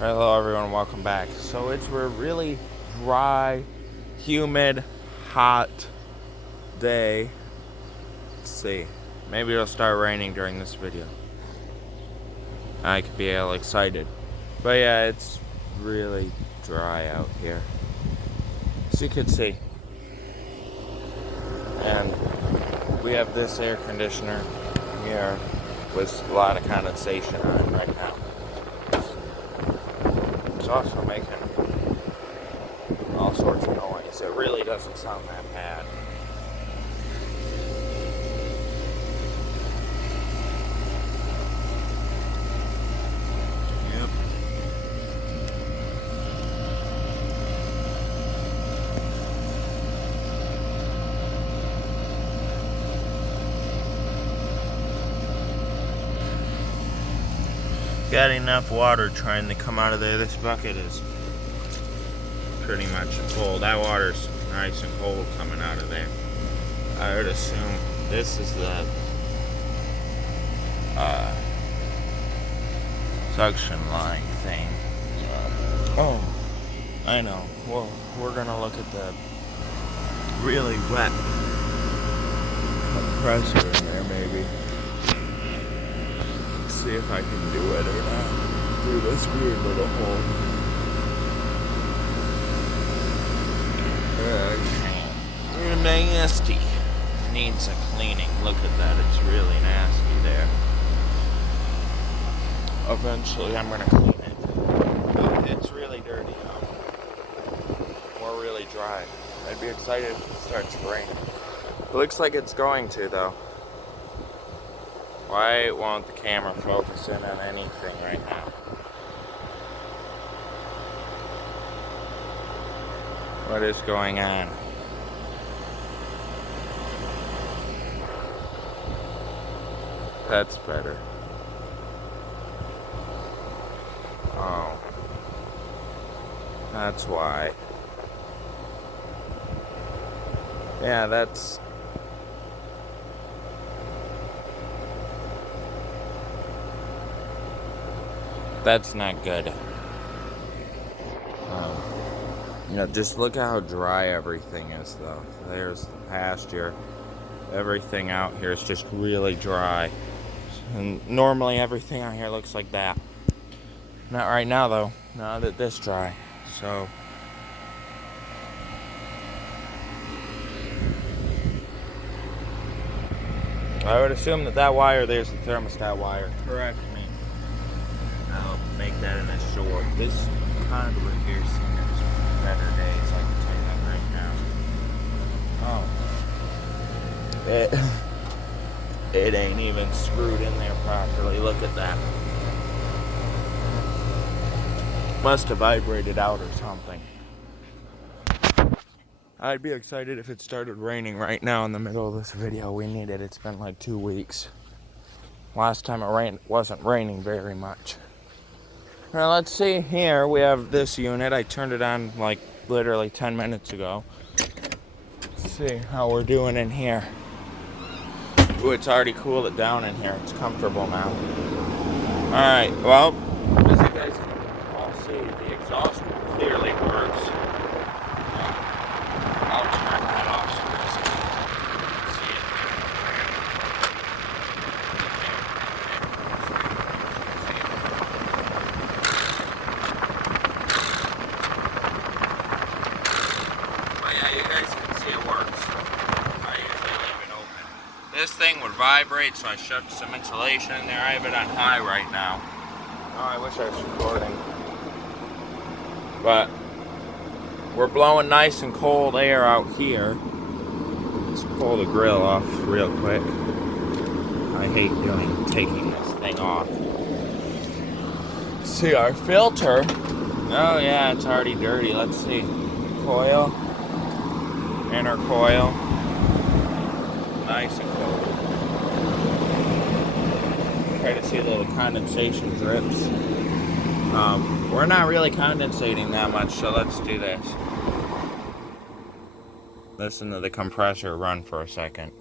Hello everyone, welcome back. So it's a really dry, humid, hot day. Let's see. Maybe it'll start raining during this video. I could be all excited. But yeah, it's really dry out here. As you can see. And we have this air conditioner here with a lot of condensation on it right now. It's also making all sorts of noise. It really doesn't sound that bad. Yep. Got enough water trying to come out of there. This bucket is pretty much full. That water's nice and cold coming out of there. I would assume this is the suction line thing. Oh, I know. Well, we're gonna look at the really wet compressor in there, maybe. See if I can do it or not through this weird little hole. Nasty. Needs a cleaning. Look at that. It's really nasty there. Eventually I'm gonna clean it. But it's really dirty now. Or really dry. I'd be excited if it starts raining. It looks like it's going to though. Why won't the camera focus in on anything right now? What is going on? That's better. Oh. That's why. Yeah, that's not good. Just look at how dry everything is, though. There's the pasture. Everything out here is just really dry. And normally everything out here looks like that. Not right now, though. Not that this dry. So I would assume that wire there's the thermostat wire. Correct me. I'll make that in a short. This conduit here seems better days, I can tell you that right now. Oh. It ain't even screwed in there properly. Look at that. Must have vibrated out or something. I'd be excited if it started raining right now in the middle of this video. We need it. It's been like 2 weeks. Last time it wasn't raining very much. Now let's see here. We have this unit. I turned it on like literally 10 minutes ago. Let's see how we're doing in here. Ooh, it's already cooled it down in here. It's comfortable now. Alright, well, as you guys can all see, the exhaust clearly works. I'll turn that off so you guys can see it. But yeah, you guys can see it works. I usually leave it open. This thing would vibrate, so I shoved some insulation in there. I have it on high right now. Oh, I wish I was recording. But we're blowing nice and cold air out here. Let's pull the grill off real quick. I hate taking this thing off. See our filter. Oh yeah, it's already dirty. Let's see. Coil. Inner coil. Nice and cold. Try to see a little condensation drips. We're not really condensating that much, so let's do this. Listen to the compressor run for a second.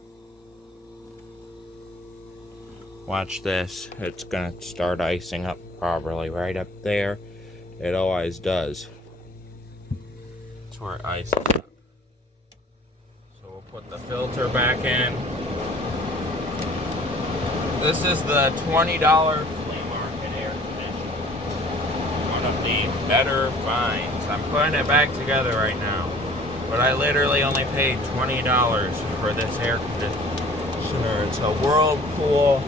Watch this. It's gonna start icing up probably right up there. It always does. That's where ice is at. So we'll put the filter back in. This is the $20 flea market air conditioner. One of the better finds. I'm putting it back together right now. But I literally only paid $20 for this air conditioner. It's a Whirlpool,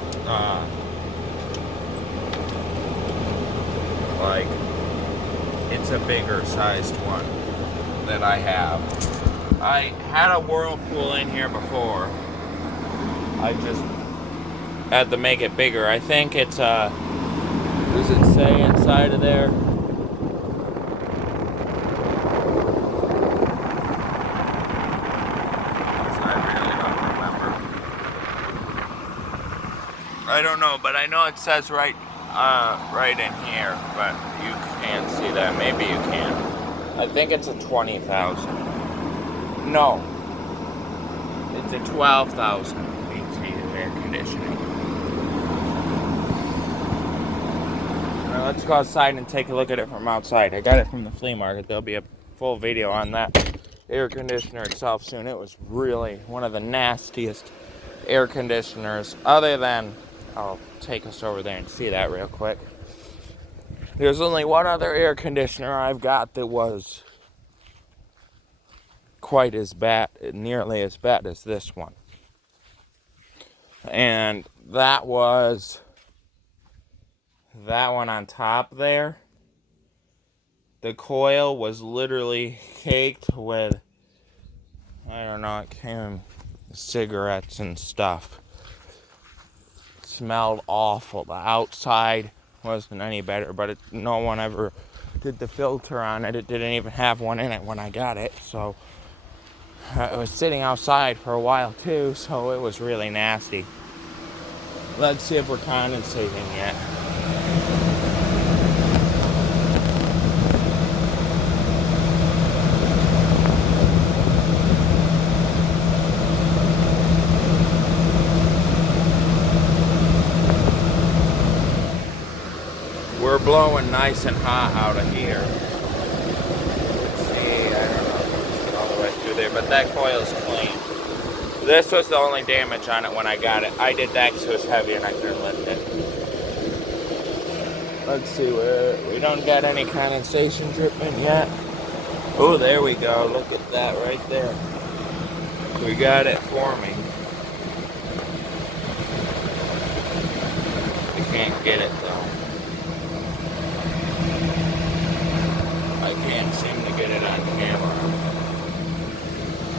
it's a bigger sized one that I have. I had a Whirlpool in here before. I just had to make it bigger. I think it's, does it say inside of there? I don't know, but I know it says right in here, but you can't see that. Maybe you can. I think it's a 20,000. No, it's a 12,000 BTU air conditioning. Now let's go outside and take a look at it from outside. I got it from the flea market. There'll be a full video on that air conditioner itself soon. It was really one of the nastiest air conditioners, other than, I'll take us over there and see that real quick. There's only one other air conditioner I've got that was quite as bad, nearly as bad as this one. And that was that one on top there. The coil was literally caked with, I don't know, it came with cigarettes and stuff. It smelled awful. The outside wasn't any better, but no one ever did the filter on it. It didn't even have one in it when I got it, so it was sitting outside for a while too, so it was really nasty. Let's see if we're condensating yet. We're blowing nice and hot out of here. See, I don't know if it's all the way through there, but that coil's clean. This was the only damage on it when I got it. I did that because it was heavy and I couldn't lift it. Let's see, we don't got any condensation dripping yet. Oh, there we go. Look at that right there. We got it forming. We can't get it though. I can't seem to get it on camera.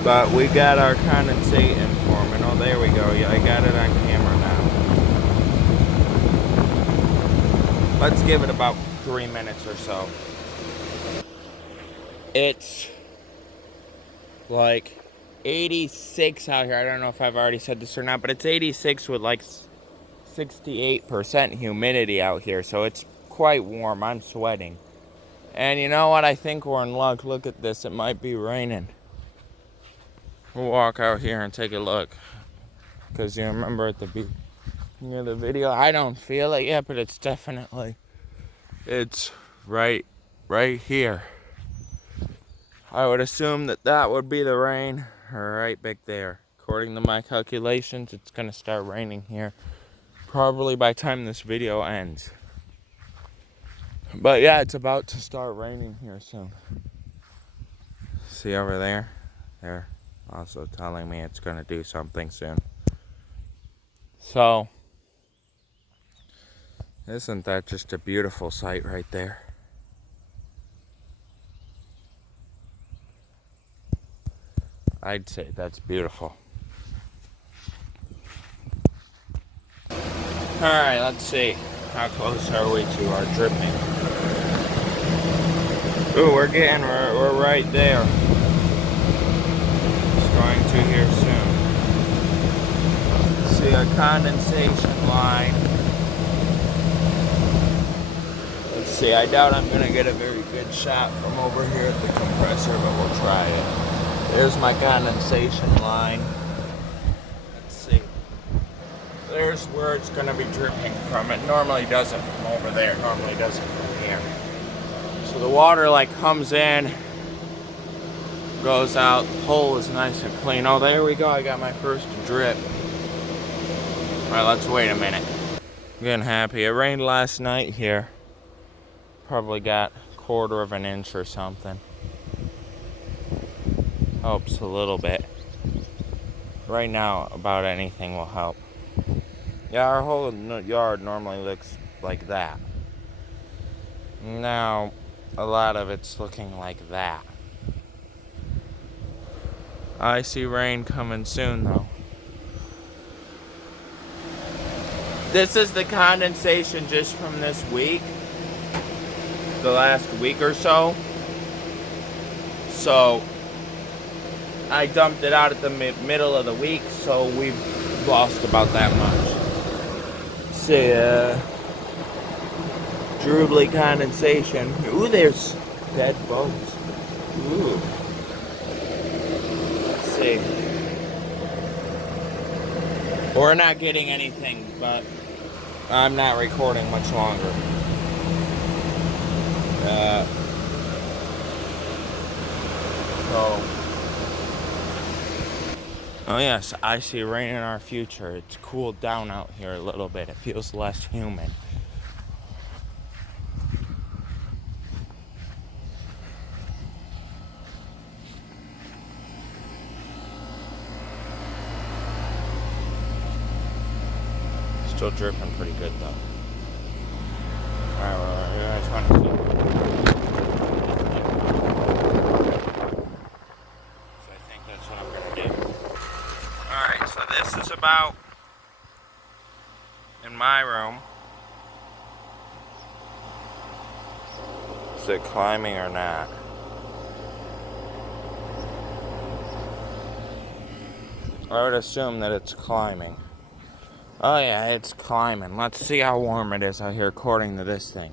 But we got our condensating forming. Oh, there we go. Yeah, I got it on camera now. Let's give it about 3 minutes or so. It's like 86 out here. I don't know if I've already said this or not, but it's 86 with like 68% humidity out here. So it's quite warm. I'm sweating. And you know what? I think we're in luck. Look at this. It might be raining. We'll walk out here and take a look. Because you remember at the beginning of the video, I don't feel it yet, but it's definitely, it's right here. I would assume that would be the rain right back there. According to my calculations, it's going to start raining here probably by the time this video ends. But yeah, it's about to start raining here soon. See over there? They're also telling me it's going to do something soon. So, isn't that just a beautiful sight right there? I'd say that's beautiful. Alright, let's see. How close are we to our dripping? Ooh, we're right there. It's going to here soon. See a condensation line. Let's see, I doubt I'm going to get a very good shot from over here at the compressor, but we'll try it. There's my condensation line. Let's see. There's where it's going to be dripping from. It normally doesn't from over there. It normally does it from here. the water like comes in, goes out, the hole is nice and clean. Oh, there we go, I got my first drip. Alright, let's wait a minute. I'm getting happy. It rained last night here. Probably got a quarter of an inch or something. Helps a little bit. Right now, about anything will help. Yeah, our whole yard normally looks like that. Now, a lot of it's looking like that. I see rain coming soon, though. This is the condensation just from this week. The last week or so. So, I dumped it out at the middle of the week, so we've lost about that much. See, dribly condensation. Ooh, there's dead bugs. Ooh. Let's see. We're not getting anything, but I'm not recording much longer. Oh yes, I see rain in our future. It's cooled down out here a little bit. It feels less humid. Still dripping pretty good though. Alright, well, you guys want to see. So I think that's what I'm going to do. Alright, so this is about, in my room, is it climbing or not? I would assume that it's climbing. Oh yeah, it's climbing. Let's see how warm it is out here according to this thing.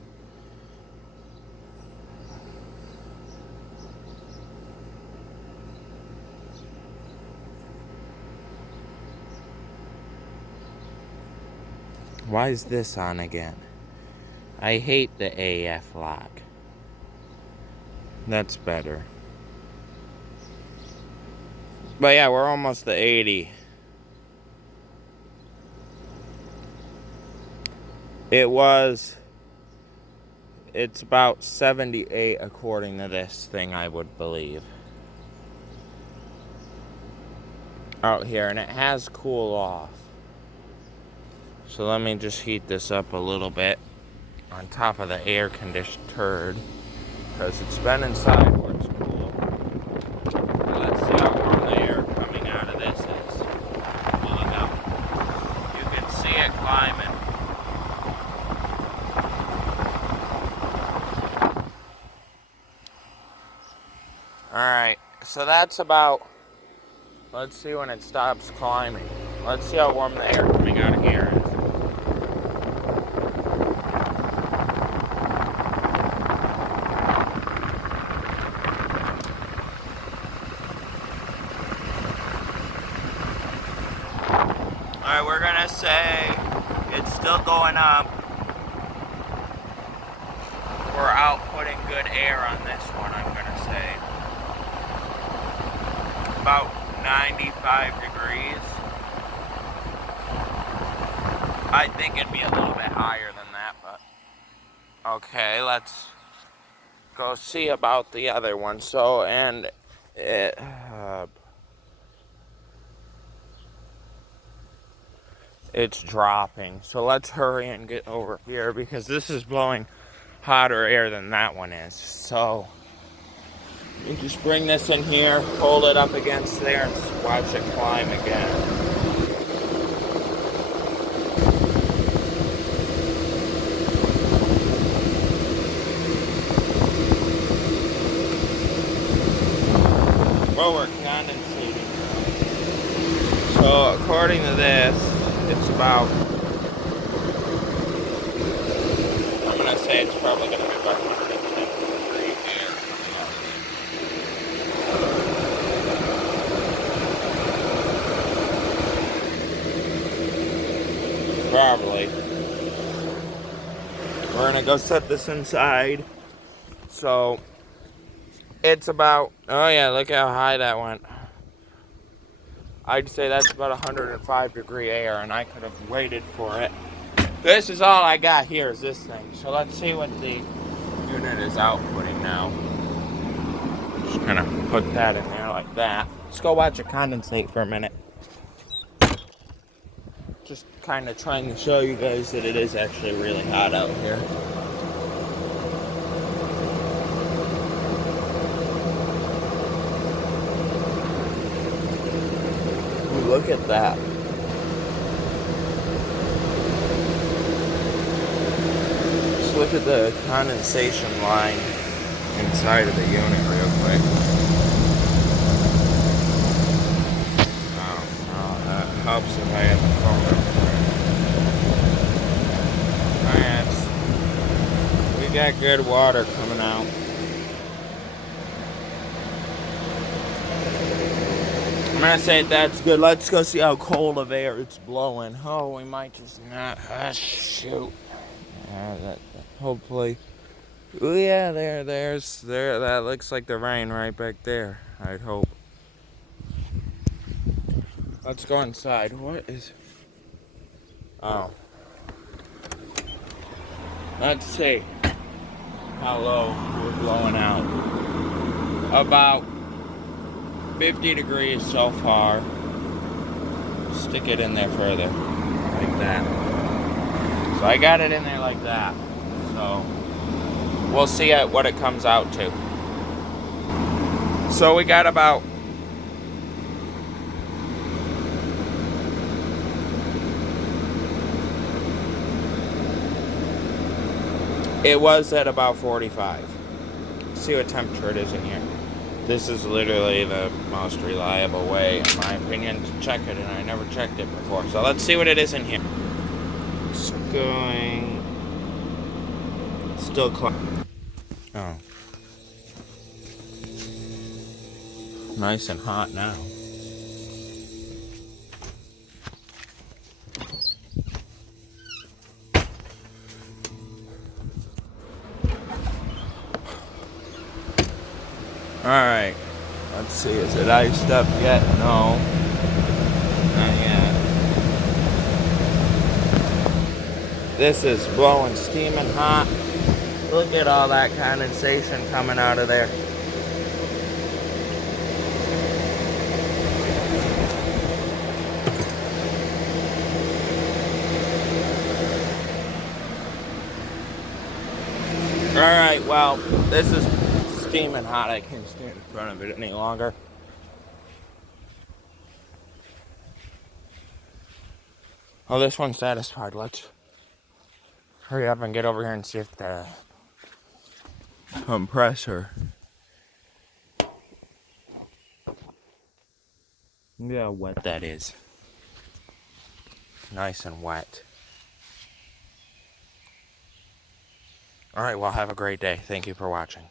Why is this on again? I hate the AF lock. That's better. But yeah, we're almost to 80. It's about 78 according to this thing, I would believe. Out here, and it has cooled off. So let me just heat this up a little bit on top of the air conditioned turd, because it's been inside where it's cool. Let's see how warm the air coming out of this is. Look out. You can see it climbing. Alright, so that's about, let's see when it stops climbing. Let's see how warm the air coming out of here is. Alright, we're gonna say it's still going up. We're outputting good air on this one, I'm gonna say. About 95 degrees. I think it'd be a little bit higher than that, but okay, let's go see about the other one. So, and it's dropping. So let's hurry and get over here because this is blowing hotter air than that one is. So you just bring this in here, hold it up against there, and just watch it climb again. Well, we're condensating. So according to this, it's about, I'm going to say it's probably going to be about 110 degrees here. Probably. We're going to go set this inside So it's about, oh yeah, look how high that went. I'd say that's about 105 degree air, and I could have waited for it. This is all I got here is this thing. So let's see what the unit is outputting now. Just kind of put that in there like that. Let's go watch it condensate for a minute. Just kind of trying to show you guys that it is actually really hot out here. Ooh, look at that. Just look at the condensation line inside of the unit real quick. Oh, that helps if I have the phone up. Alright, we got good water coming out. I'm gonna say that's good. Let's go see how cold of air it's blowing. Oh, we might just not. Shoot. Hopefully. Oh yeah, there. That looks like the rain right back there. I'd hope. Let's go inside. What is? Oh. Let's see how low we're blowing out. About 50 degrees so far. Stick it in there further, like that. So I got it in there like that. So we'll see what it comes out to. So we got about it was at about 45. See what temperature it is in here. This is literally the most reliable way, in my opinion, to check it, and I never checked it before. So let's see what it is in here. It's going... Still cloudy. Oh. Nice and hot now. Alright, let's see, is it iced up yet? No, not yet. This is blowing steaming hot. Look at all that condensation coming out of there. Alright, well, this is steaming hot. I can't stand in front of it any longer. Oh, this one's satisfied. Let's hurry up and get over here and see if the compressor. Look how wet that is. Nice and wet. Alright, well, have a great day. Thank you for watching.